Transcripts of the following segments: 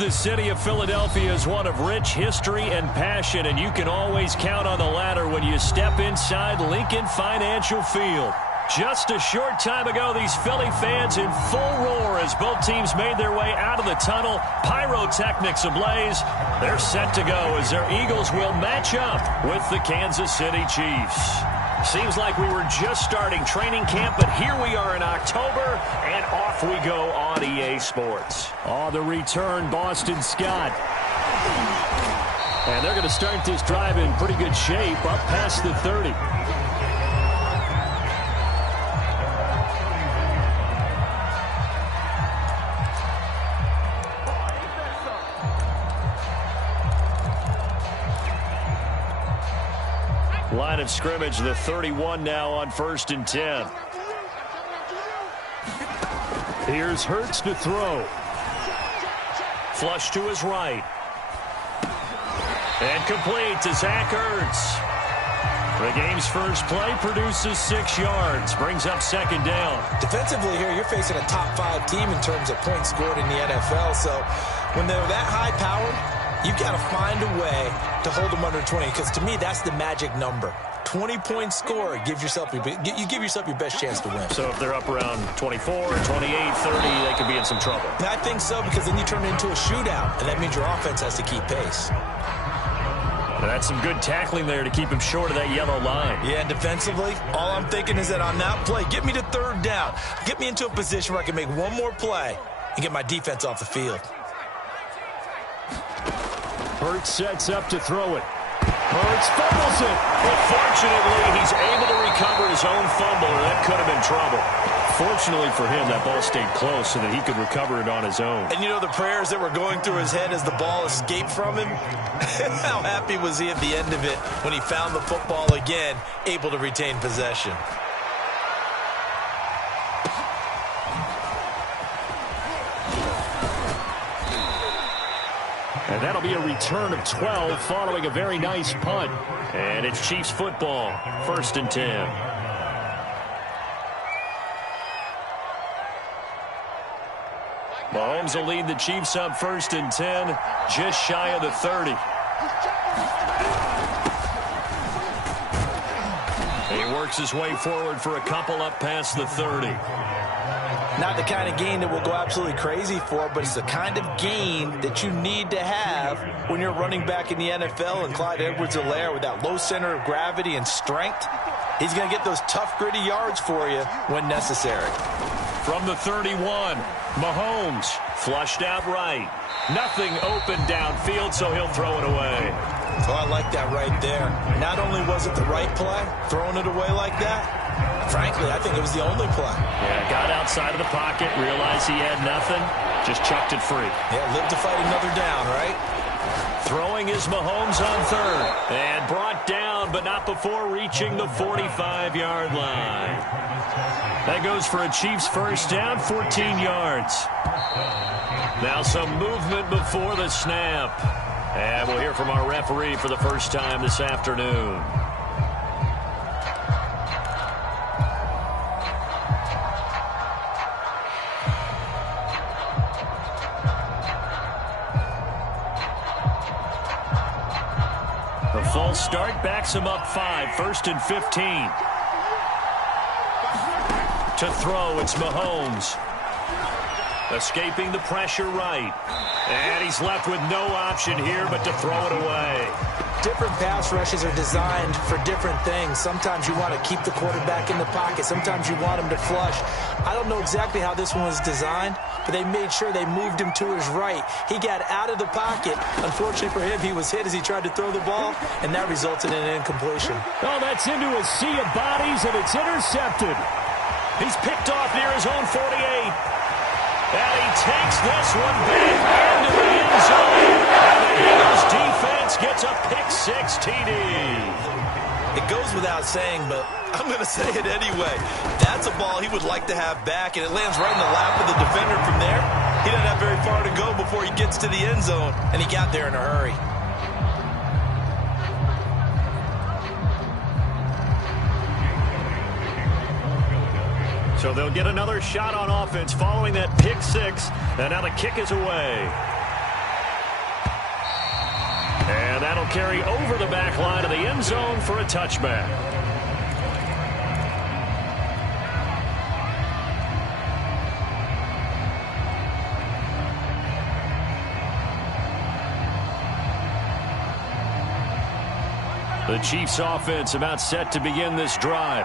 The city of Philadelphia is one of rich history and passion, and you can always count on the latter when you step inside Lincoln Financial Field. Just a short time ago, these Philly fans in full roar as both teams made their way out of the tunnel. Pyrotechnics ablaze. They're set to go as their Eagles will match up with the Kansas City Chiefs. Seems like we were just starting training camp, but here we are in October, and off we go on EA Sports. Oh, the return, Boston Scott. And they're going to start this drive in pretty good shape, up past the 30. Line of scrimmage, the 31 now on 1st and 10. Here's Hurts to throw. Flush to his right. And complete to Zach Ertz. The game's first play produces 6 yards. Brings up 2nd down. Defensively here, you're facing a top 5 team in terms of points scored in the NFL. So when they're that high-powered, you've got to find a way to hold them under 20, because to me, that's the magic number. 20 points scored, you give yourself your best chance to win. So if they're up around 24, 28, 30, they could be in some trouble. And I think so, because then you turn it into a shootout, and that means your offense has to keep pace. That's some good tackling there to keep him short of that yellow line. Yeah, and defensively, all I'm thinking is that on that play, get me to 3rd down. Get me into a position where I can make one more play and get my defense off the field. Hurts sets up to throw it. Hurts fumbles it. But fortunately, he's able to recover his own fumble, or that could have been trouble. Fortunately for him, that ball stayed close so that he could recover it on his own. And you know the prayers that were going through his head as the ball escaped from him? How happy was he at the end of it when he found the football again, able to retain possession? And that'll be a return of 12 following a very nice punt. And it's Chiefs football, 1st and 10. Mahomes will lead the Chiefs up 1st and 10, just shy of the 30. He works his way forward for a couple up past the 30. Not the kind of gain that we'll go absolutely crazy for, but it's the kind of gain that you need to have when you're running back in the NFL. And Clyde Edwards-Helaire, with that low center of gravity and strength, he's going to get those tough, gritty yards for you when necessary. From the 31, Mahomes flushed out right. Nothing open downfield, so he'll throw it away. Oh, I like that right there. Not only was it the right play, throwing it away like that, frankly, I think it was the only play. Yeah, got outside of the pocket, realized he had nothing, just chucked it free. Yeah, lived to fight another down, right? Throwing is Mahomes on 3rd. And brought down, but not before reaching the 45-yard line. That goes for a Chiefs first down, 14 yards. Now some movement before the snap. And we'll hear from our referee for the first time this afternoon. The false start backs him up 5, 1st and 15. To throw, it's Mahomes. Escaping the pressure right. And he's left with no option here but to throw it away. Different pass rushes are designed for different things. Sometimes you want to keep the quarterback in the pocket. Sometimes you want him to flush. I don't know exactly how this one was designed, but they made sure they moved him to his right. He got out of the pocket. Unfortunately for him, he was hit as he tried to throw the ball, and that resulted in an incompletion. Oh, that's into a sea of bodies, and it's intercepted. He's picked off near his own 48. And he takes this one back into the end zone. And the Eagles defense gets a pick-6 TD. It goes without saying, but I'm going to say it anyway. That's a ball he would like to have back, and it lands right in the lap of the defender from there. He doesn't have very far to go before he gets to the end zone, and he got there in a hurry. So they'll get another shot on offense following that pick-6, and now the kick is away. That'll carry over the back line of the end zone for a touchback. The Chiefs offense about set to begin this drive.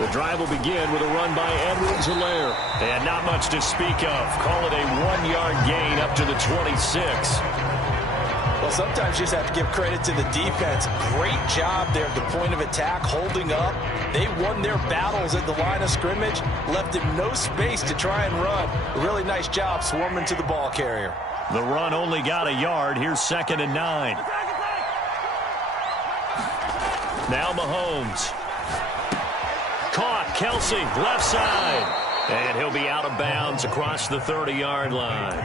The drive will begin with a run by Edwards-Helaire. And not much to speak of. Call it a 1-yard gain up to the 26. Well, sometimes you just have to give credit to the defense. Great job there at the point of attack, holding up. They won their battles at the line of scrimmage, left him no space to try and run. A really nice job swarming to the ball carrier. The run only got a yard. Here's 2nd and 9. Now Mahomes. Caught. Kelsey, left side. And he'll be out of bounds across the 30-yard line.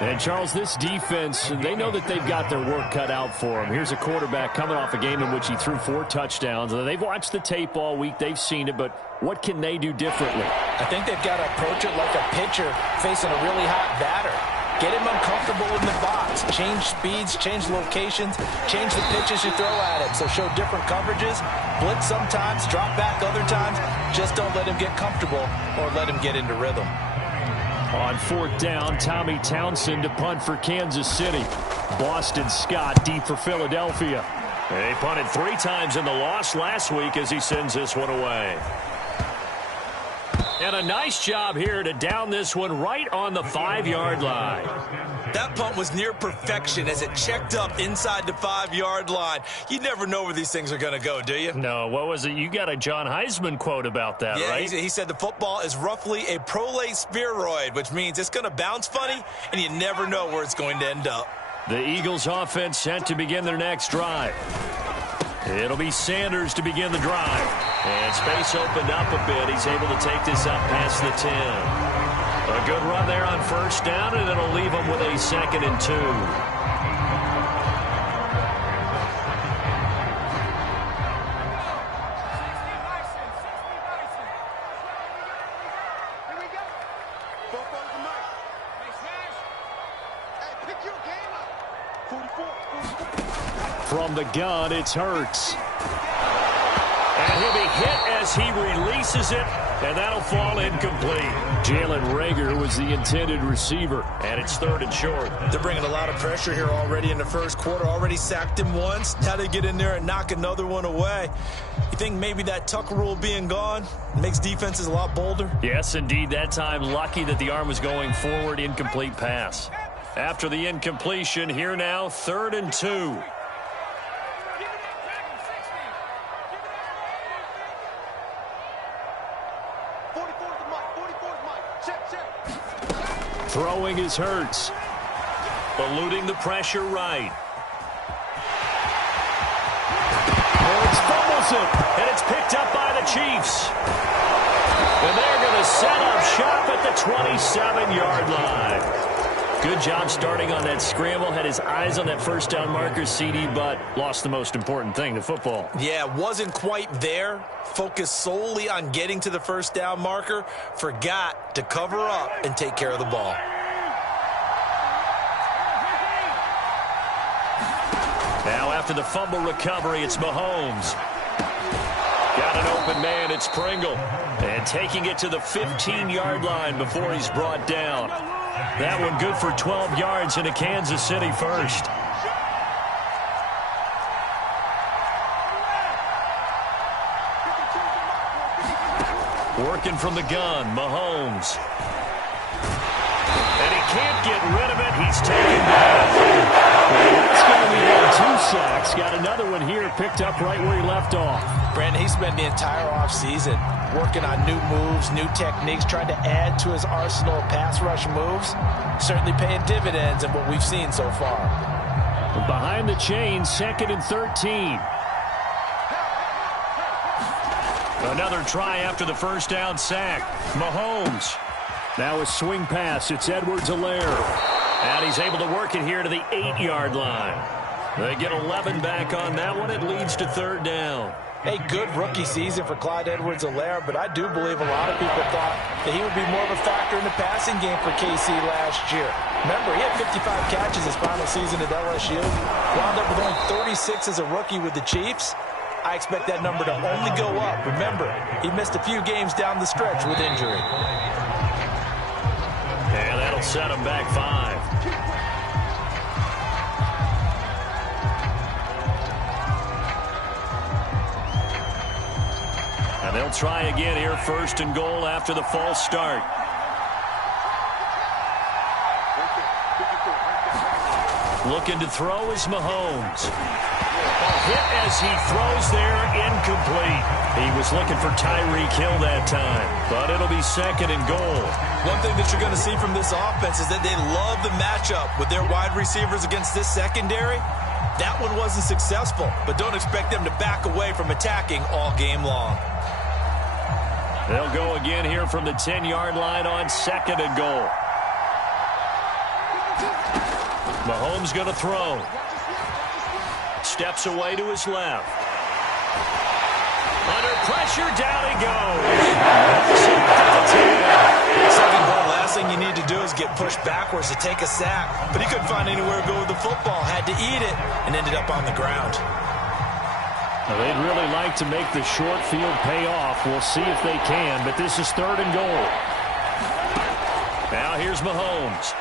And, Charles, this defense, they know that they've got their work cut out for them. Here's a quarterback coming off a game in which he threw 4 touchdowns. They've watched the tape all week. They've seen it, but what can they do differently? I think they've got to approach it like a pitcher facing a really hot batter. Get him uncomfortable in the box. Change speeds, change locations, change the pitches you throw at him. So show different coverages, blitz sometimes, drop back other times. Just don't let him get comfortable or let him get into rhythm. On 4th down, Tommy Townsend to punt for Kansas City. Boston Scott deep for Philadelphia. They punted 3 times in the loss last week as he sends this one away. And a nice job here to down this one right on the 5-yard line. That punt was near perfection as it checked up inside the 5-yard line. You never know where these things are going to go, do you? No, what was it? You got a John Heisman quote about that, right? He said the football is roughly a prolate spheroid, which means it's going to bounce funny, and you never know where it's going to end up. The Eagles offense set to begin their next drive. It'll be Sanders to begin the drive. And space opened up a bit. He's able to take this up past the 10. A good run there on 1st down, and it'll leave him with a 2nd and 2. From the gun, it's Hurts. And he'll be hit as he releases it, and that'll fall incomplete. Jalen Reagor was the intended receiver, and it's 3rd and short. They're bringing a lot of pressure here already in the first quarter. Already sacked him once. Now they get in there and knock another one away. You think maybe that Tuck rule being gone makes defenses a lot bolder? Yes, indeed. That time, lucky that the arm was going forward. Incomplete pass. After the incompletion, here now, 3rd and 2. Throwing is Hurts. Eluding the pressure right. Hurts fumbles it, and it's picked up by the Chiefs. And they're going to set up shop at the 27-yard line. Good job starting on that scramble. Had his eyes on that 1st down marker, CD, but lost the most important thing, the football. Yeah, wasn't quite there. Focused solely on getting to the 1st down marker. Forgot to cover up and take care of the ball. Now after the fumble recovery, it's Mahomes. Got an open man, it's Pringle. And taking it to the 15-yard line before he's brought down. That one good for 12 yards into Kansas City first. Working from the gun, Mahomes. And he can't get rid of it. He's taken down. Last game he had 2 sacks. Got another one here picked up right where he left off. Brandon, he spent the entire offseason working on new moves, new techniques, trying to add to his arsenal of pass rush moves. Certainly paying dividends in what we've seen so far. Behind the chains, 2nd and 13. Another try after the 1st down sack. Mahomes. Now a swing pass. It's Edwards-Helaire. And he's able to work it here to the 8-yard line. They get 11 back on that one. It leads to 3rd down. A good rookie season for Clyde Edwards-Helaire, but I do believe a lot of people thought that he would be more of a factor in the passing game for KC last year. Remember, he had 55 catches his final season at LSU, wound up with only 36 as a rookie with the Chiefs. I expect that number to only go up. Remember, he missed a few games down the stretch with injury. And that'll set him back 5. And they'll try again here, 1st and goal after the false start. Looking to throw is Mahomes. Hit as he throws there, incomplete. He was looking for Tyreek Hill that time, but it'll be 2nd and goal. One thing that you're going to see from this offense is that they love the matchup with their wide receivers against this secondary. That one wasn't successful, but don't expect them to back away from attacking all game long. They'll go again here from the 10-yard line on 2nd and goal. Mahomes going to throw. Steps away to his left. Under pressure, down he goes. Second goal, last thing you need to do is get pushed backwards to take a sack. But he couldn't find anywhere to go with the football. Had to eat it and ended up on the ground. Now, they'd really like to make the short field pay off. We'll see if they can, but this is 3rd and goal. Now here's Mahomes.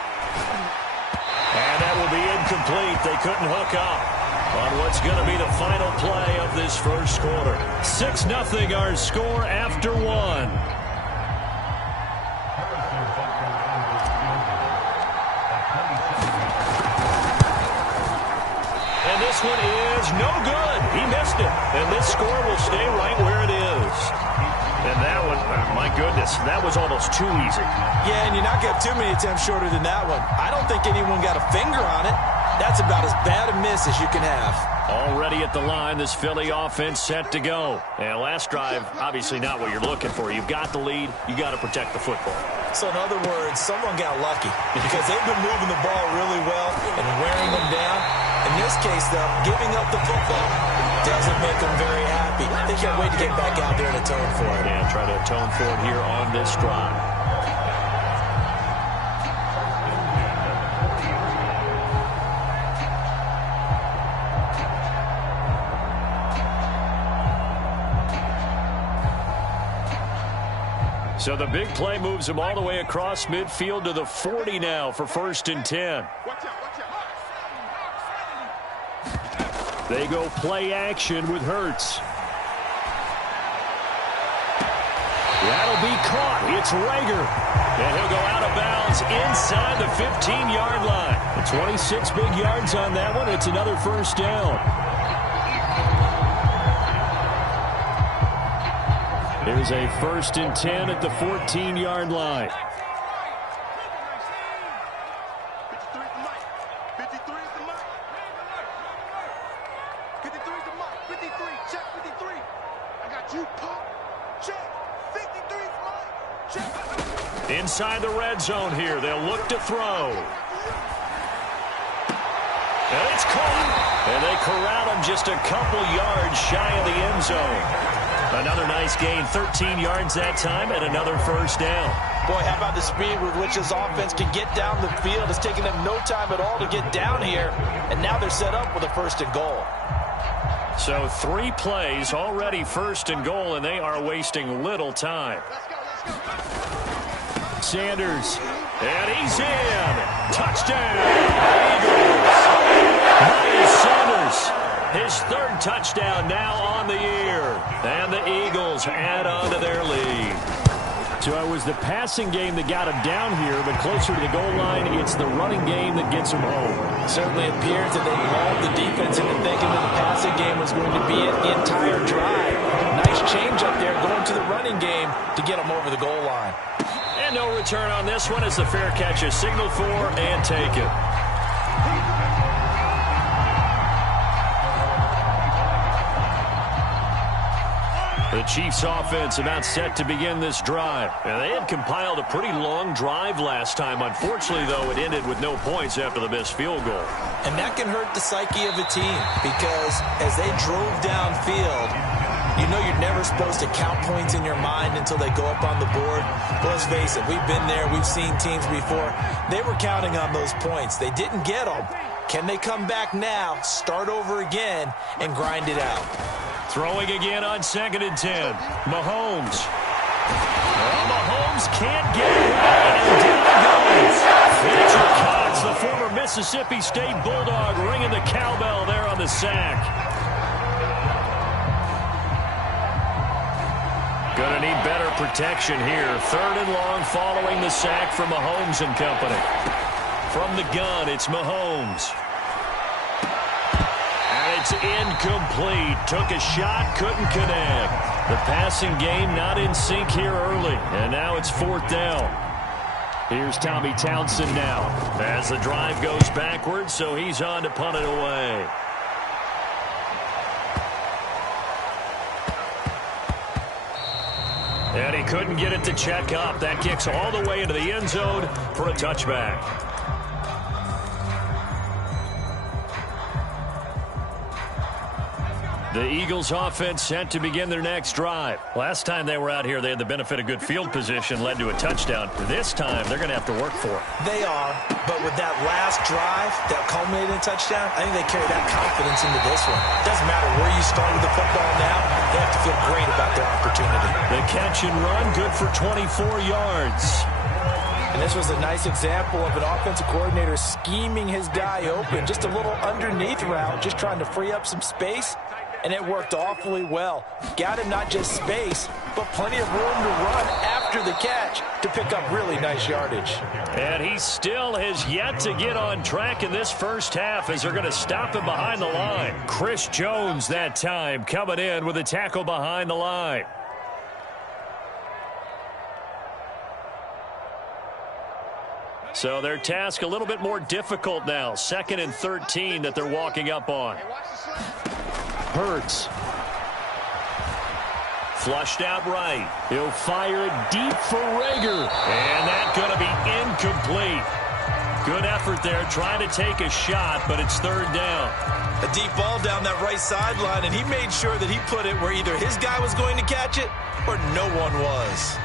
And that will be incomplete. They couldn't hook up on what's going to be the final play of this first quarter. 6-0 our score after 1. And this one is no good. He missed it. And this score will stay right where it is. And that one, my goodness, that was almost too easy. Yeah, and you're not going to have too many attempts shorter than that one. I don't think anyone got a finger on it. That's about as bad a miss as you can have. Already at the line, this Philly offense set to go. And last drive, obviously not what you're looking for. You've got the lead. You got to protect the football. So in other words, someone got lucky because they've been moving the ball really well and wearing them down. In this case, though, giving up the football doesn't make them very happy. They can't wait to get back out there and atone for it. And try to atone for it here on this drive. So the big play moves him all the way across midfield to the 40 now for 1st and 10. They go play action with Hurts. That'll be caught. It's Rager. And he'll go out of bounds inside the 15-yard line. 26 big yards on that one. It's another 1st down. There's a 1st and 10 at the 14-yard line. Inside the red zone here. They'll look to throw. And it's caught. And they corral him just a couple yards shy of the end zone. Another nice gain, 13 yards that time, and another 1st down. Boy, how about the speed with which this offense can get down the field? It's taken them no time at all to get down here, and now they're set up with a 1st and goal. So 3 plays, already 1st and goal, and they are wasting little time. Sanders, and he's in. Touchdown, Eagles. Miles Sanders, his 3rd touchdown now on the year. And the Eagles add on to their lead. So it was the passing game that got him down here, but closer to the goal line, it's the running game that gets him home. It certainly appears that they lulled the defense into thinking that the passing game was going to be it the entire drive. Nice change up there going to the running game to get them over the goal line. And no return on this one as the fair catch is signaled for and taken. The Chiefs offense about set to begin this drive. And they had compiled a pretty long drive last time. Unfortunately, though, it ended with no points after the missed field goal. And that can hurt the psyche of a team because as they drove downfield, You know you're never supposed to count points in your mind until they go up on the board. But let's face it, we've been there. We've seen teams before. They were counting on those points. They didn't get them. Can they come back now, start over again, and grind it out? Throwing again on 2nd and 10. Mahomes. Well, Mahomes can't get it right, and down he goes. Fletcher Cox, the former Mississippi State Bulldog, ringing the cowbell there on the sack. Gonna need better protection here. 3rd and long following the sack from Mahomes and company. From the gun, it's Mahomes. And it's incomplete. Took a shot, couldn't connect. The passing game not in sync here early. And now it's 4th down. Here's Tommy Townsend now. As the drive goes backwards, so he's on to punt it away. And he couldn't get it to check up. That kicks all the way into the end zone for a touchback. The Eagles offense set to begin their next drive. Last time they were out here, they had the benefit of good field position, led to a touchdown. This time, they're going to have to work for it. They are, but with that last drive, that culminated in touchdown, I think they carry that confidence into this one. Doesn't matter where you start with the football now, they have to feel great about their opportunity. The catch and run, good for 24 yards. And this was a nice example of an offensive coordinator scheming his guy open. Just a little underneath route, just trying to free up some space. And it worked awfully well. Got him not just space, but plenty of room to run after the catch to pick up really nice yardage. And he still has yet to get on track in this first half as they're going to stop him behind the line. Chris Jones that time coming in with a tackle behind the line. So their task a little bit more difficult now. 2nd and 13 that they're walking up on. Hurts. Flushed out right. He'll fire it deep for Rager. And that's going to be incomplete. Good effort there trying to take a shot, but it's 3rd down. A deep ball down that right sideline, and he made sure that he put it where either his guy was going to catch it or no one was.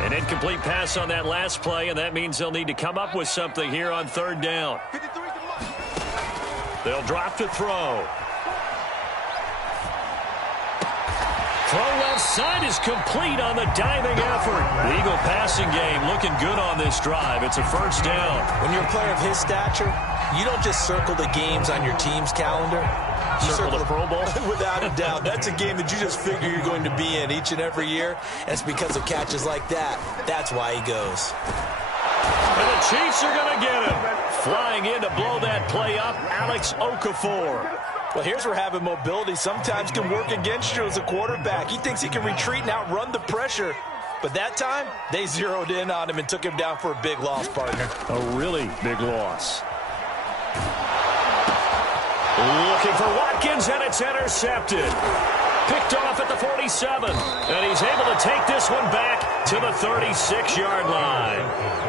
An incomplete pass on that last play, and that means they'll need to come up with something here on 3rd down. They'll drop to throw. Throw left side is complete on the diving effort. The Eagle passing game looking good on this drive. It's a 1st down. When you're a player of his stature, you don't just circle the games on your team's calendar. You circle the Pro Bowl? Without a doubt. That's a game that you just figure you're going to be in each and every year. And it's because of catches like that. That's why he goes. And the Chiefs are going to get him. Flying in to blow that play up, Alex Okafor. Well, here's where having mobility sometimes can work against you as a quarterback. He thinks he can retreat and outrun the pressure. But that time, they zeroed in on him and took him down for a big loss, partner. A really big loss. Looking for Watkins, and it's intercepted. Picked off at the 47. And he's able to take this one back to the 36-yard line.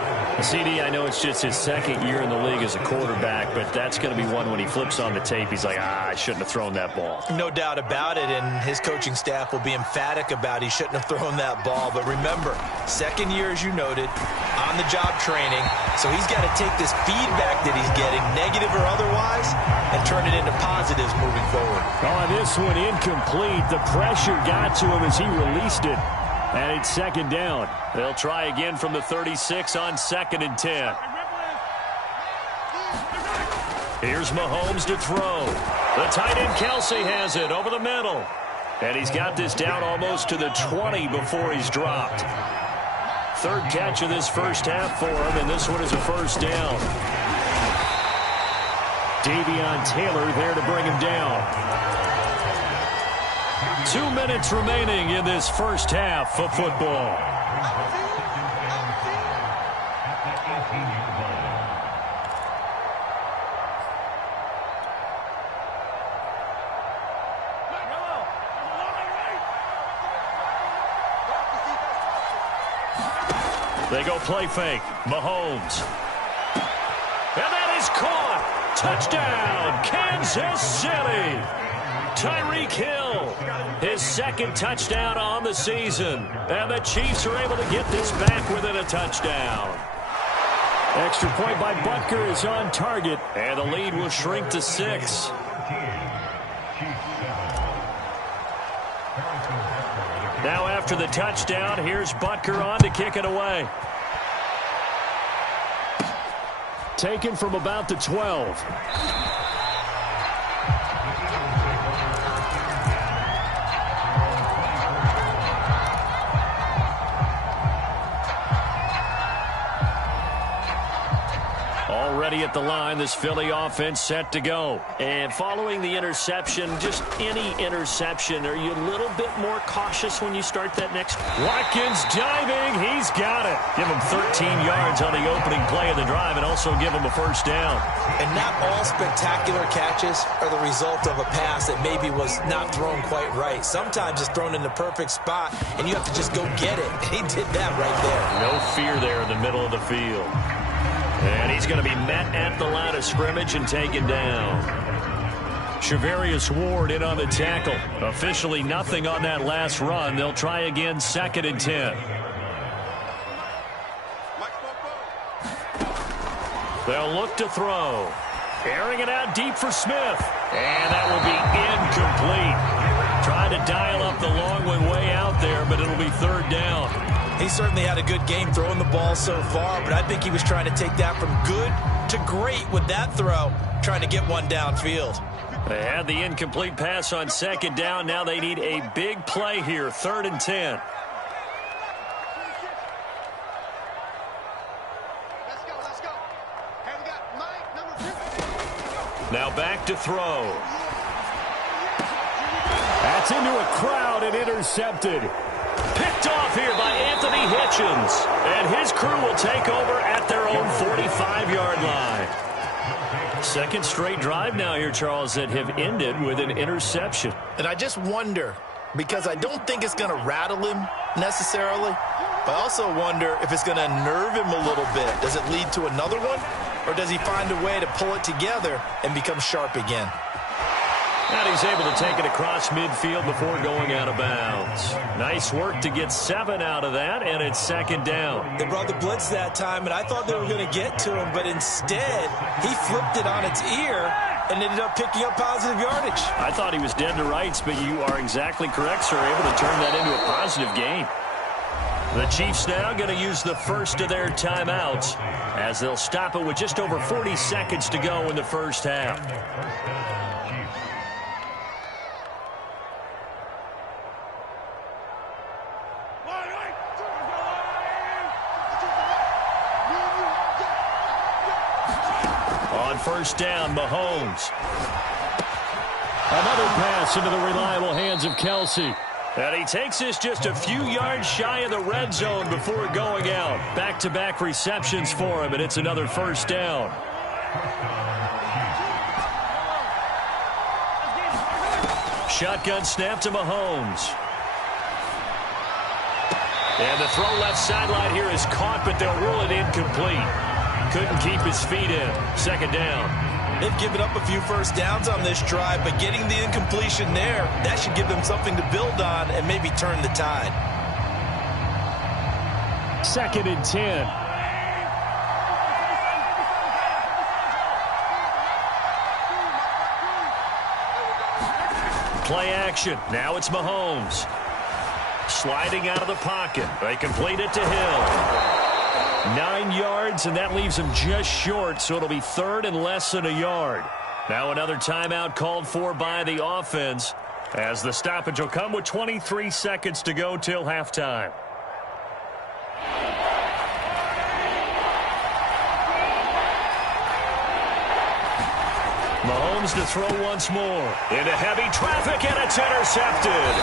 CD, I know it's just his 2nd year in the league as a quarterback, but that's going to be one when he flips on the tape. He's like, I shouldn't have thrown that ball. No doubt about it, and his coaching staff will be emphatic about he shouldn't have thrown that ball. But remember, 2nd year, as you noted, on-the-job training, so he's got to take this feedback that he's getting, negative or otherwise, and turn it into positives moving forward. Oh, this one incomplete. The pressure got to him as he released it. And it's 2nd down. They'll try again from the 36 on 2nd and 10. Here's Mahomes to throw. The tight end Kelsey has it over the middle. And he's got this down almost to the 20 before he's dropped. 3rd catch of this first half for him, and this one is a 1st down. Davion Taylor there to bring him down. 2 minutes remaining in this first half of football. They go play fake. Mahomes. And that is caught. Touchdown, Kansas City. Tyreek Hill, his second touchdown on the season. And the Chiefs are able to get this back within a touchdown. Extra point by Butker is on target, and the lead will shrink to 6. Now after the touchdown, here's Butker on to kick it away. Taken from about the 12. Already at the line, this Philly offense set to go. And following the interception, just any interception, are you a little bit more cautious when you start that next? Watkins diving. He's got it. Give him 13 yards on the opening play of the drive and also give him a first down. And not all spectacular catches are the result of a pass that maybe was not thrown quite right. Sometimes it's thrown in the perfect spot, and you have to just go get it. He did that right there. No fear there in the middle of the field. And he's going to be met at the line of scrimmage and taken down. Shavarius Ward in on the tackle. Officially nothing on that last run. They'll try again, 2nd and 10. They'll look to throw. Airing it out deep for Smith. And that will be incomplete. Trying to dial up the long one way out there, but it'll be 3rd down. He certainly had a good game throwing the ball so far, but I think he was trying to take that from good to great with that throw, trying to get one downfield. They had the incomplete pass on 2nd down. Now they need a big play here, 3rd and 10. Let's go. Hey, we got Mike, number 2. Now back to throw. That's into a crowd and intercepted. Picked off here by Anthony Hitchens. And his crew will take over at their own 45-yard line. Second straight drive now here, Charles, that have ended with an interception. And I just wonder, because I don't think it's going to rattle him necessarily, but I also wonder if it's going to nerve him a little bit. Does it lead to another one? Or does he find a way to pull it together and become sharp again? And he's able to take it across midfield before going out of bounds. Nice work to get 7 out of that, and it's 2nd down. They brought the blitz that time, and I thought they were going to get to him, but instead, he flipped it on its ear and ended up picking up positive yardage. I thought he was dead to rights, but you are exactly correct, sir, able to turn that into a positive gain. The Chiefs now going to use the first of their timeouts as they'll stop it with just over 40 seconds to go in the first half. On first down, Mahomes. Another pass into the reliable hands of Kelsey. And he takes this just a few yards shy of the red zone before going out. Back-to-back receptions for him, and it's another first down. Shotgun snap to Mahomes. And the throw left sideline here is caught, but they'll rule it incomplete. Couldn't keep his feet in. 2nd down. They've given up a few first downs on this drive, but getting the incompletion there, that should give them something to build on and maybe turn the tide. 2nd and 10. Play action. Now it's Mahomes. Sliding out of the pocket. They complete it to Hill. 9 yards, and that leaves him just short, so it'll be 3rd and less than a yard. Now another timeout called for by the offense as the stoppage will come with 23 seconds to go till halftime. Mahomes to throw once more. Into heavy traffic, and it's intercepted.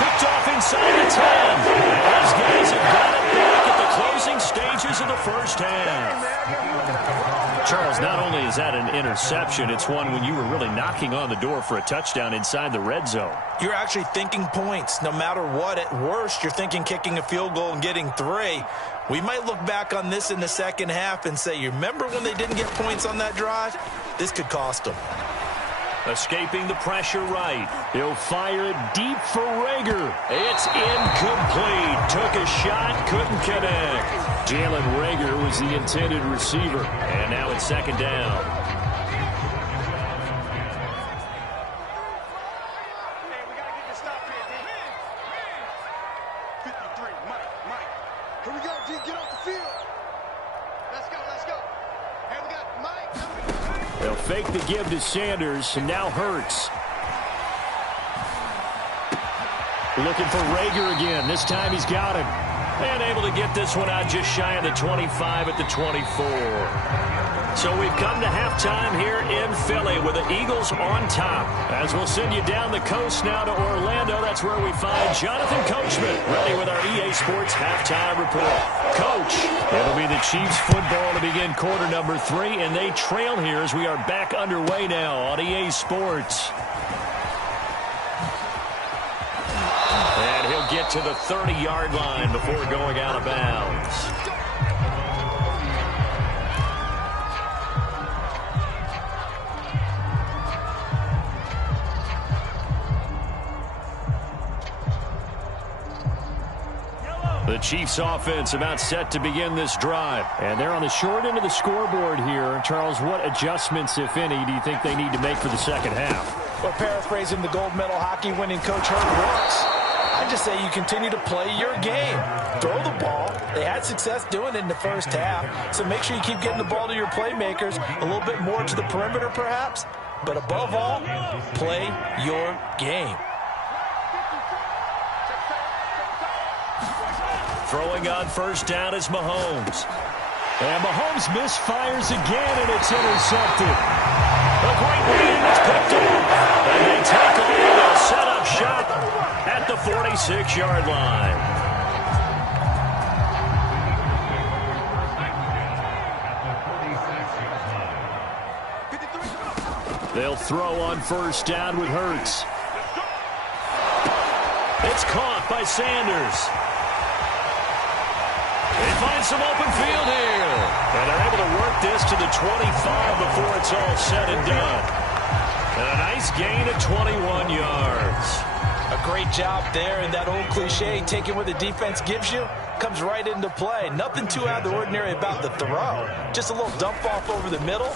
Picked off inside the 10. Those guys have got it back at the closing stages of the first half. Charles, not only is that an interception, it's one when you were really knocking on the door for a touchdown inside the red zone. You're actually thinking points. No matter what, at worst, you're thinking kicking a field goal and getting 3. We might look back on this in the second half and say, you remember when they didn't get points on that drive? This could cost them. Escaping the pressure right. He'll fire it deep for Rager. It's incomplete. Took a shot, couldn't connect. Jalen Rager was the intended receiver. And now it's second down. Hey, we got to get this stop here, D. 53, Mike. Here we go, D. Get off the field. Let's go. Hey, we got Mike. They'll fake the give to Sanders, and now Hurts. Looking for Rager again. This time he's got him. And able to get this one out just shy of the 25 at the 24. So we've come to halftime here in Philly with the Eagles on top. As we'll send you down the coast now to Orlando, that's where we find Jonathan Coachman, ready with our EA Sports halftime report. Coach, it'll be the Chiefs football to begin quarter number 3, and they trail here as we are back underway now on EA Sports. And he'll get to the 30-yard line before going out of bounds. The Chiefs offense about set to begin this drive. And they're on the short end of the scoreboard here. Charles, what adjustments, if any, do you think they need to make for the second half? Well, paraphrasing the gold medal hockey winning coach Herb Brooks, I just say you continue to play your game. Throw the ball. They had success doing it in the first half. So make sure you keep getting the ball to your playmakers, a little bit more to the perimeter perhaps. But above all, play your game. Throwing on first down is Mahomes. And Mahomes misfires again, and it's intercepted. A great lead is picked off. And they take over. They'll set up shop at the 46-yard line. They'll throw on first down with Hurts. It's caught by Sanders. They find some open field here. And they're able to work this to the 25 before it's all said and done. And a nice gain of 21 yards. A great job there, and that old cliche, taking what the defense gives you, comes right into play. Nothing too out of the ordinary about the throw. Just a little dump off over the middle.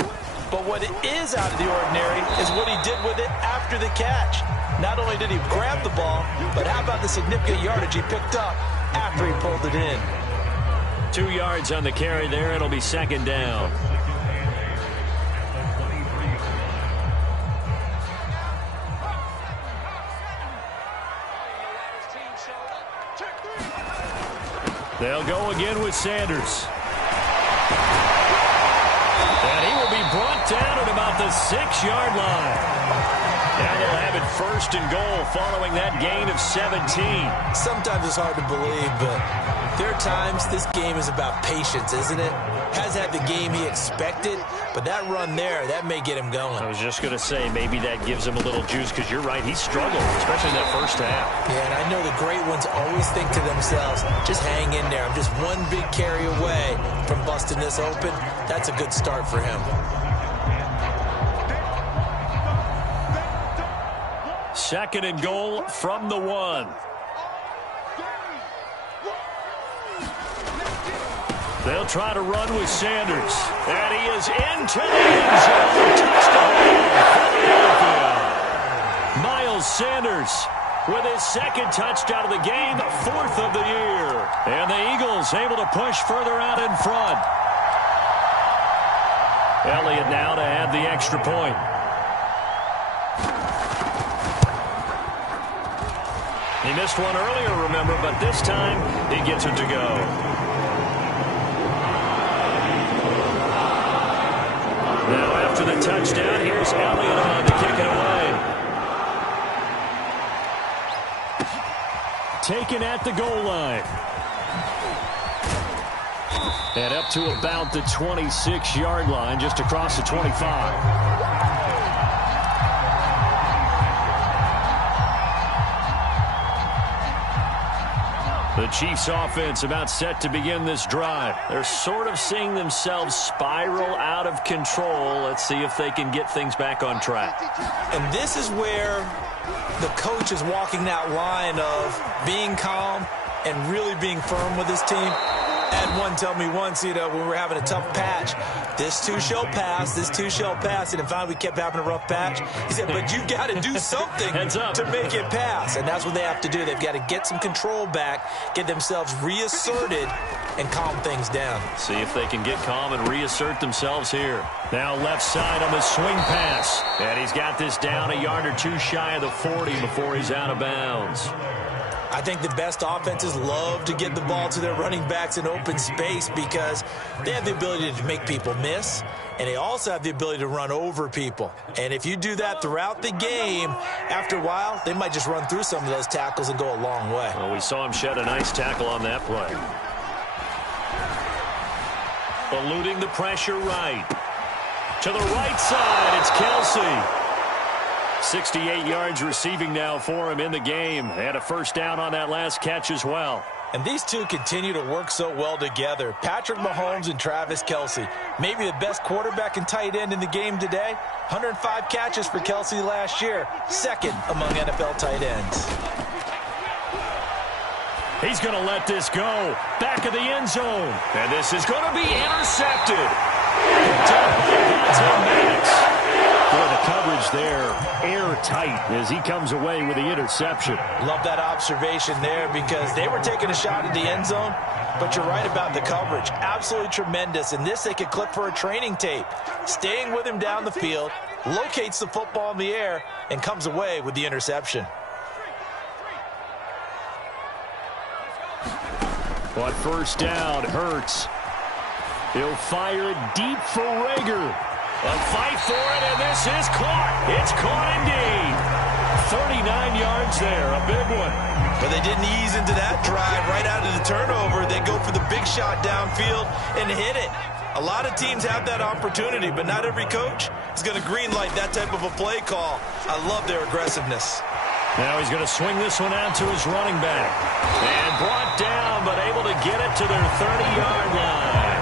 But what is out of the ordinary is what he did with it after the catch. Not only did he grab the ball, but how about the significant yardage he picked up after he pulled it in. 2 yards on the carry there. It'll be second down. They'll go again with Sanders. And he will be brought down at about the 6-yard line. Now they'll have it first and goal following that gain of 17. Sometimes it's hard to believe, but there are times this game is about patience, isn't it? Hasn't had the game he expected, but that run there, that may get him going. I was just going to say, maybe that gives him a little juice, because you're right, he struggled, especially in that first half. Yeah, and I know the great ones always think to themselves, just hang in there. I'm just one big carry away from busting this open. That's a good start for him. Second and goal from the 1. They'll try to run with Sanders. And he is into the end zone. Touchdown, Philadelphia. Miles Sanders with his second touchdown of the game, 4th of the year. And the Eagles able to push further out in front. Elliott now to add the extra point. He missed one earlier, remember, but this time he gets it to go. Now after the touchdown, here's Elliott on to kick it away. Taken at the goal line. And up to about the 26-yard line, just across the 25. The Chiefs offense about set to begin this drive. They're sort of seeing themselves spiral out of control. Let's see if they can get things back on track. And this is where the coach is walking that line of being calm and really being firm with his team. Had one tell me once, when we were having a tough patch, this too shall pass, this too shall pass. And finally we kept having a rough patch. He said, but you got to do something to make it pass. And that's what they have to do. They've got to get some control back, get themselves reasserted, and calm things down. See if they can get calm and reassert themselves here. Now left side on the swing pass. And he's got this down a yard or two shy of the 40 before he's out of bounds. I think the best offenses love to get the ball to their running backs in open space because they have the ability to make people miss, and they also have the ability to run over people. And if you do that throughout the game, after a while, they might just run through some of those tackles and go a long way. Well, we saw him shed a nice tackle on that play. Eluding the pressure right. To the right side, it's Kelsey. 68 yards receiving now for him in the game. And a first down on that last catch as well. And these two continue to work so well together. Patrick Mahomes and Travis Kelsey. Maybe the best quarterback and tight end in the game today. 105 catches for Kelsey last year. Second among NFL tight ends. He's going to let this go. Back of the end zone. And this is going to be intercepted. Picked up by Vontae Maddox. Boy, the coverage there, airtight as he comes away with the interception. Love that observation there because they were taking a shot at the end zone, but you're right about the coverage. Absolutely tremendous. And this they could clip for a training tape. Staying with him down the field, locates the football in the air, and comes away with the interception. On first down, Hurts. He'll fire it deep for Rager. A fight for it, and this is caught. It's caught indeed. 39 yards there, a big one. But they didn't ease into that drive right out of the turnover. They go for the big shot downfield and hit it. A lot of teams have that opportunity, but not every coach is going to greenlight that type of a play call. I love their aggressiveness. Now he's going to swing this one out to his running back. And brought down, but able to get it to their 30-yard line.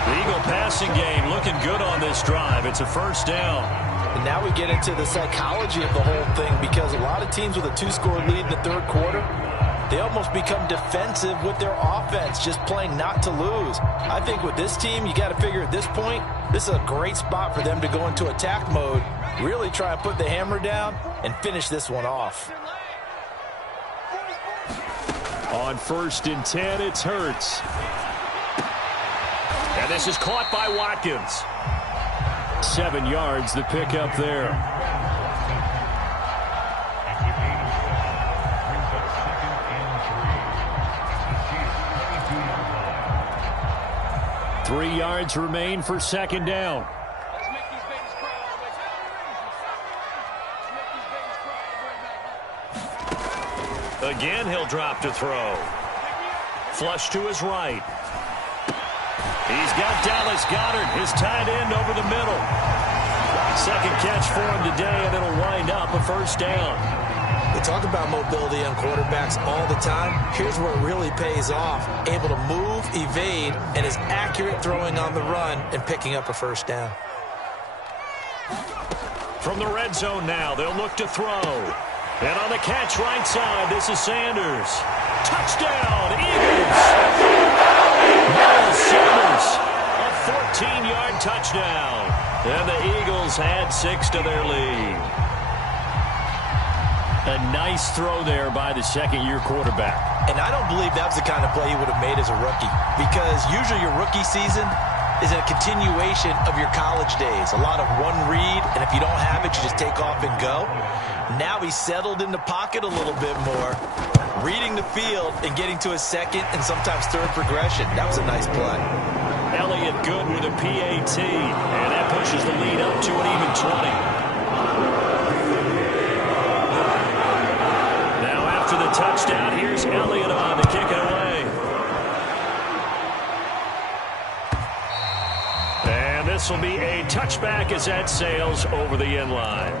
The Eagle passing game looking good on this drive. It's a first down. And now we get into the psychology of the whole thing because a lot of teams with a two-score lead in the third quarter, they almost become defensive with their offense, just playing not to lose. I think with this team, you got to figure at this point, this is a great spot for them to go into attack mode, really try and put the hammer down and finish this one off. On 1st and 10, it's Hurts. And this is caught by Watkins. 7 yards, the pickup there. Three yards remain for second down. Again, he'll drop to throw. Flush to his right. He's got Dallas Goedert, his tight end, over the middle. Second catch for him today, and it'll wind up a first down. We talk about mobility on quarterbacks all the time. Here's where it really pays off. Able to move, evade, and is accurate throwing on the run and picking up a first down. From the red zone now, they'll look to throw. And on the catch right side, this is Sanders. Touchdown, Eagles! Miles Sanders, a 14-yard touchdown. And the Eagles add 6 to their lead. A nice throw there by the second-year quarterback. And I don't believe that was the kind of play he would have made as a rookie. Because usually your rookie season is a continuation of your college days. A lot of one read, and if you don't have it, you just take off and go. Now he's settled in the pocket a little bit more, reading the field and getting to his second and sometimes third progression. That was a nice play. Elliott good with a PAT, and that pushes the lead up to an even 20. Now after the touchdown, here's Elliott on to kick it away. And this will be a touchback as that sails over the end line.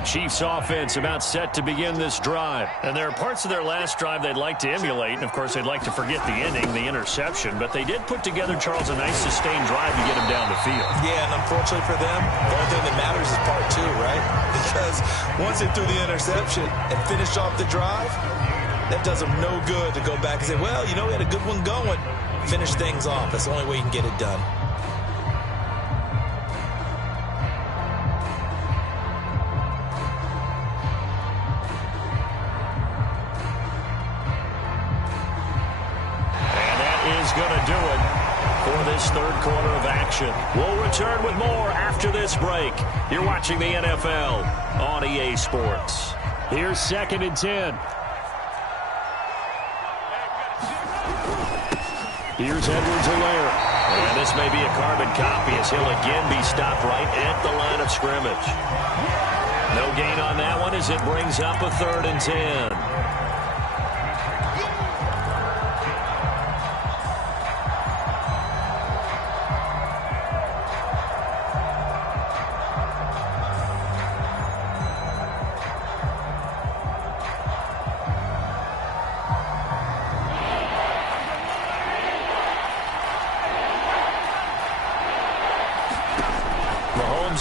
The Chiefs offense about set to begin this drive. And there are parts of their last drive they'd like to emulate. And, of course, they'd like to forget the ending, the interception. But they did put together, Charles, a nice sustained drive to get them down the field. Yeah, and unfortunately for them, the only thing that matters is part two, right? Because once they threw the interception and finished off the drive, that does them no good to go back and say, well, you know, we had a good one going. Finish things off. That's the only way you can get it done. Going to do it for this third quarter of action. We'll return with more after this break. You're watching the NFL on EA Sports. Here's 2nd and 10. Here's Edwards-Helaire. And this may be a carbon copy as he'll again be stopped right at the line of scrimmage. No gain on that one as it brings up a 3rd and 10.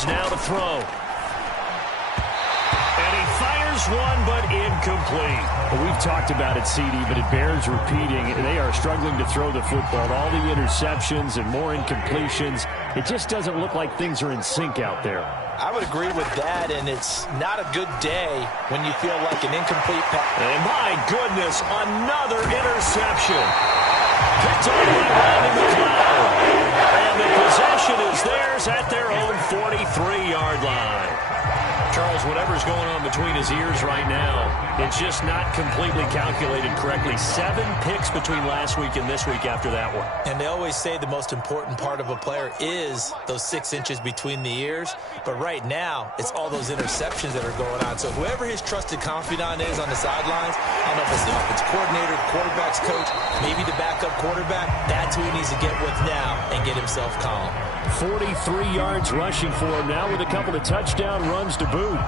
Now to throw. And he fires one, but incomplete. Well, we've talked about it, CD, but it bears repeating. They are struggling to throw the football. All the interceptions and more incompletions. It just doesn't look like things are in sync out there. I would agree with that, and it's not a good day when you feel like an incomplete pass. And my goodness, another interception. Picked on by Rodney McLeod. And the possession is theirs at their own 43-yard line. Charles, whatever's going on between his ears right now, it's just not completely calculated correctly. 7 picks between last week and this week after that one. And they always say the most important part of a player is those 6 inches between the ears. But right now, it's all those interceptions that are going on. So whoever his trusted confidant is on the sidelines, I don't know if it's the offensive coordinator, the quarterback's coach, maybe the backup quarterback, that's who he needs to get with now and get himself calm. 43 yards rushing for him now with a couple of touchdown runs to boot.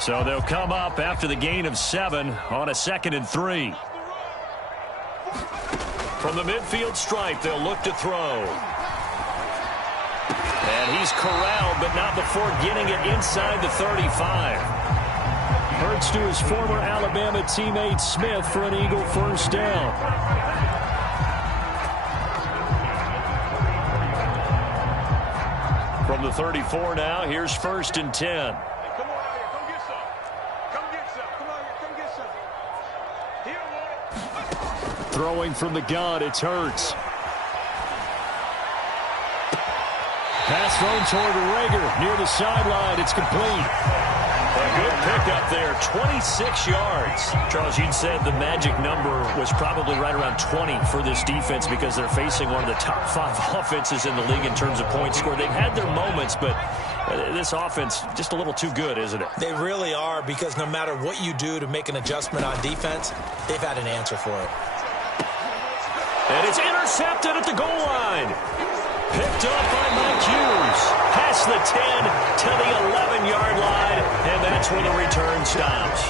So they'll come up after the gain of 7 on a 2nd and 3. From the midfield stripe, they'll look to throw. And he's corralled, but not before getting it inside the 35. Hurts to his former Alabama teammate Smith for an Eagle first down. From the 34 now, here's 1st and 10. Come on out here, come get some. Come get some. Come on here, come get some. He don't want it. Throwing from the gun, it's Hurts. Pass thrown toward Rager near the sideline. It's complete. A good pickup there, 26 yards. Charles, you'd said the magic number was probably right around 20 for this defense because they're facing one of the top 5 offenses in the league in terms of points scored. They've had their moments, but this offense just a little too good, isn't it? They really are, because no matter what you do to make an adjustment on defense, they've had an answer for it. And it's intercepted at the goal line. Picked up by Mike Hughes. Past the 10 to the 11-yard line, and that's where the return stops.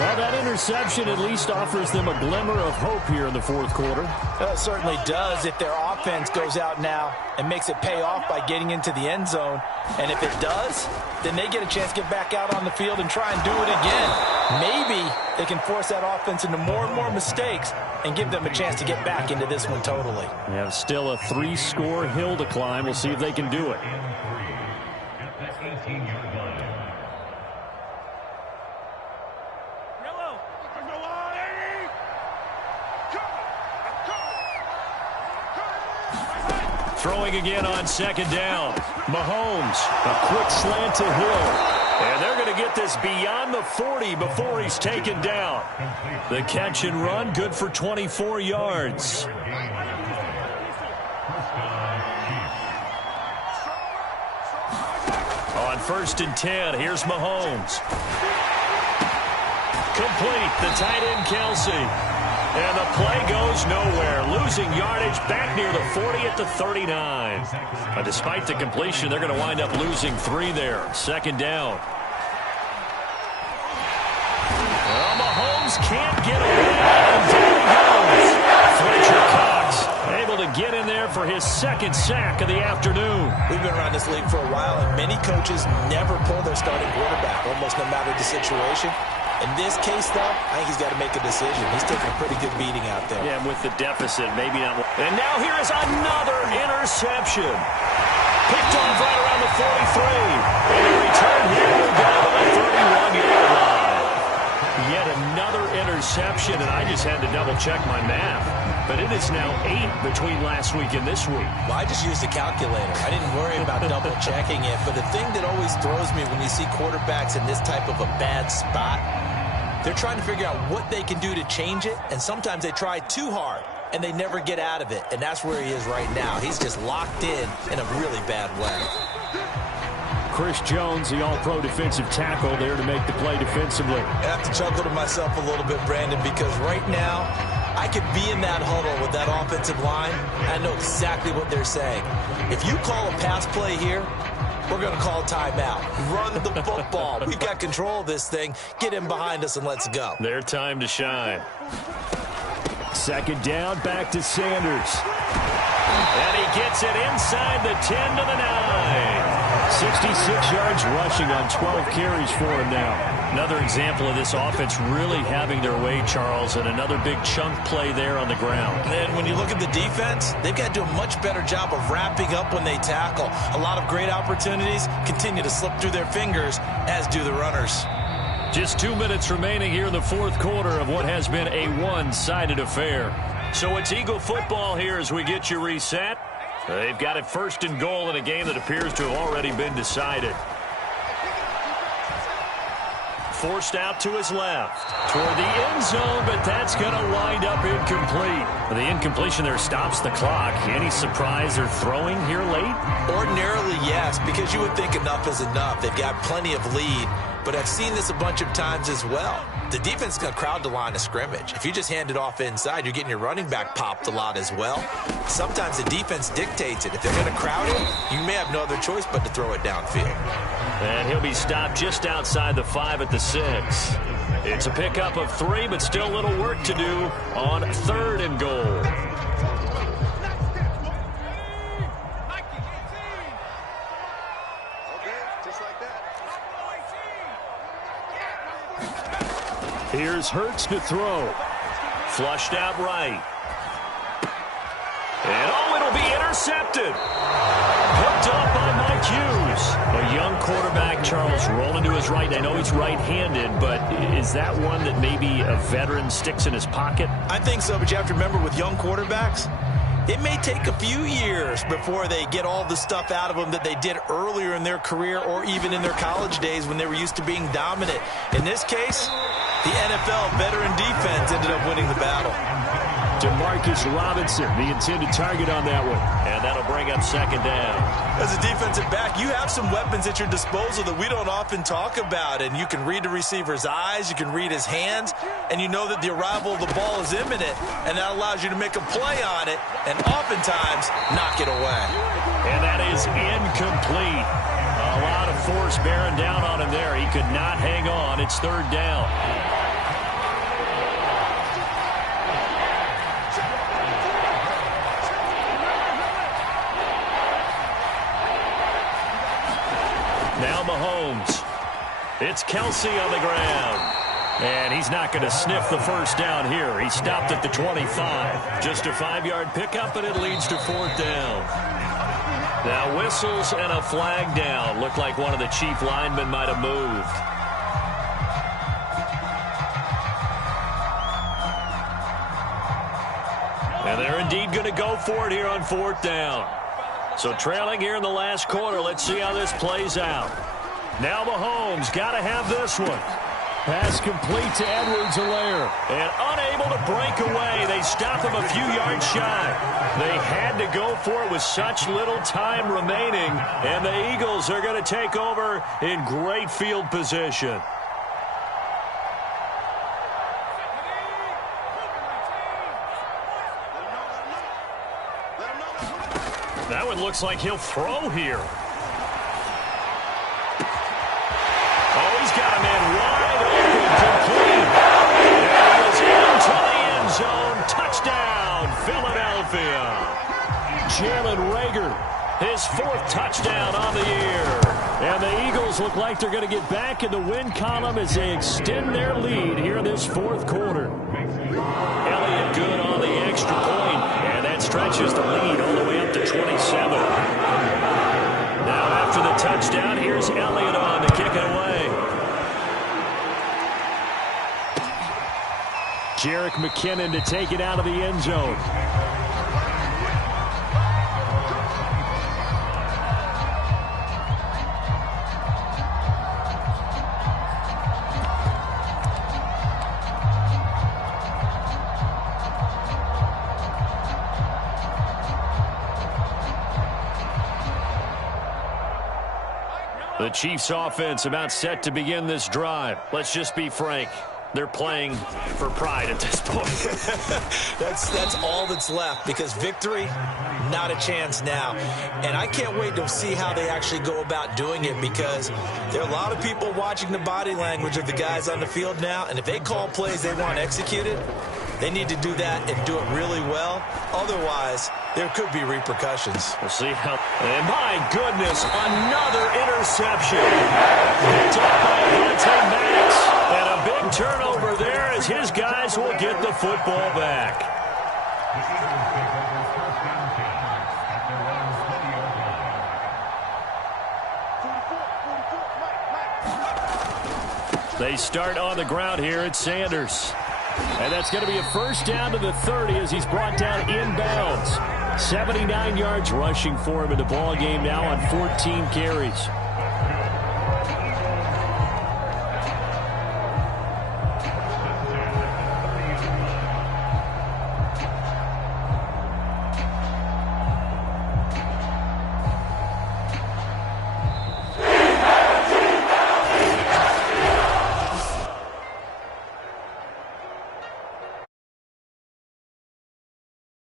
Well, that interception at least offers them a glimmer of hope here in the 4th quarter. It certainly does if their offense goes out now and makes it pay off by getting into the end zone. And if it does, then they get a chance to get back out on the field and try and do it again. Maybe they can force that offense into more and more mistakes and give them a chance to get back into this one totally. They have still a 3-score hill to climb. We'll see if they can do it. Throwing again on 2nd down. Mahomes, a quick slant to Hill. And they're going to get this beyond the 40 before he's taken down. The catch and run, good for 24 yards. On 1st and 10, here's Mahomes. Complete, the tight end Kelsey. And the play goes nowhere. Losing yardage back near the 40 at the 39. But despite the completion, they're going to wind up losing 3 there. Second down. Well, Mahomes can't get away. And there he goes. Fletcher Cox able to get in there for his second sack of the afternoon. We've been around this league for a while, and many coaches never pull their starting quarterback, almost no matter the situation. In this case, though, I think he's got to make a decision. He's taking a pretty good beating out there. Yeah, with the deficit, maybe not. And now here is another interception. Picked off right around the 43. And the return here will go to the 31-yard line. Yet another interception, and I just had to double-check my math. But it is now 8 between last week and this week. Well, I just used a calculator. I didn't worry about double-checking it. But the thing that always throws me when you see quarterbacks in this type of a bad spot, they're trying to figure out what they can do to change it, and sometimes they try too hard, and they never get out of it. And that's where he is right now. He's just locked in a really bad way. Chris Jones, the all-pro defensive tackle, there to make the play defensively. I have to chuckle to myself a little bit, Brandon, because right now I could be in that huddle with that offensive line. I know exactly what they're saying. If you call a pass play here, we're going to call timeout. Run the football. We've got control of this thing. Get in behind us and let's go. Their time to shine. Second down, back to Sanders. And he gets it inside the 10 to the 9. 66 yards rushing on 12 carries for him now. Another example of this offense really having their way, Charles, and another big chunk play there on the ground. And when you look at the defense, they've got to do a much better job of wrapping up when they tackle. A lot of great opportunities continue to slip through their fingers, as do the runners. Just 2 minutes remaining here in the fourth quarter of what has been a one-sided affair. So it's Eagle football here as we get you reset. They've got it first and goal in a game that appears to have already been decided. Forced out to his left toward the end zone, but that's going to wind up incomplete. The incompletion there stops the clock. Any surprise they're throwing here late? Ordinarily, yes, because you would think enough is enough. They've got plenty of lead, but I've seen this a bunch of times as well. The defense is going to crowd the line of scrimmage. If you just hand it off inside, you're getting your running back popped a lot as well. Sometimes the defense dictates it. If they're going to crowd it, you may have no other choice but to throw it downfield. And he'll be stopped just outside the 5 at the 6. It's a pickup of 3, but still a little work to do on third and goal. Here's Hurts to throw. Flushed out right. And it'll be intercepted. Picked up by Mike Hughes. A young quarterback, Charles, rolling to his right. I know he's right-handed, but is that one that maybe a veteran sticks in his pocket? I think so, but you have to remember with young quarterbacks, it may take a few years before they get all the stuff out of them that they did earlier in their career or even in their college days when they were used to being dominant. In this case, the NFL veteran defense ended up winning the battle. Demarcus Robinson, the intended target on that one. And that'll bring up second down. As a defensive back, you have some weapons at your disposal that we don't often talk about. And you can read the receiver's eyes, you can read his hands, and you know that the arrival of the ball is imminent. And that allows you to make a play on it and oftentimes knock it away. And that is incomplete. A lot of force bearing down on him there. He could not hang on. It's third down. Now Mahomes. It's Kelsey on the ground. And he's not going to sniff the first down here. He stopped at the 25. Just a 5-yard pickup, and it leads to fourth down. Now whistles and a flag down. Looked like one of the chief linemen might have moved. And they're indeed going to go for it here on fourth down. So trailing here in the last quarter. Let's see how this plays out. Now Mahomes got to have this one. Pass complete to Edwards-Helaire. And unable to break away. They stop him a few yards shy. They had to go for it with such little time remaining. And the Eagles are going to take over in great field position. it looks like he'll throw here. Oh, he's got a man wide open, complete. And he is into the end zone. Touchdown, Philadelphia. Jalen Reagor, his 4th touchdown on the year. And the Eagles look like they're going to get back in the win column as they extend their lead here in this 4th quarter. Elliott good on the extra point, and that stretches the lead all the way up to 27. Now after the touchdown, here's Elliott on to kick it away. Jerick McKinnon to take it out of the end zone. The Chiefs offense about set to begin this drive. Let's just be frank. They're playing for pride at this point. That's all that's left, because victory, not a chance now. And I can't wait to see how they actually go about doing it, because there are a lot of people watching the body language of the guys on the field now, and if they call plays they want executed, they need to do that and do it really well. Otherwise, there could be repercussions. We'll see how. And my goodness, another interception. Picked up by Vontae Maddox. And a big turnover there as his guys will get the football back. They start on the ground here at Sanders. And that's going to be a first down to the 30 as he's brought down inbounds. 79 yards rushing for him in the ball game now on 14 carries.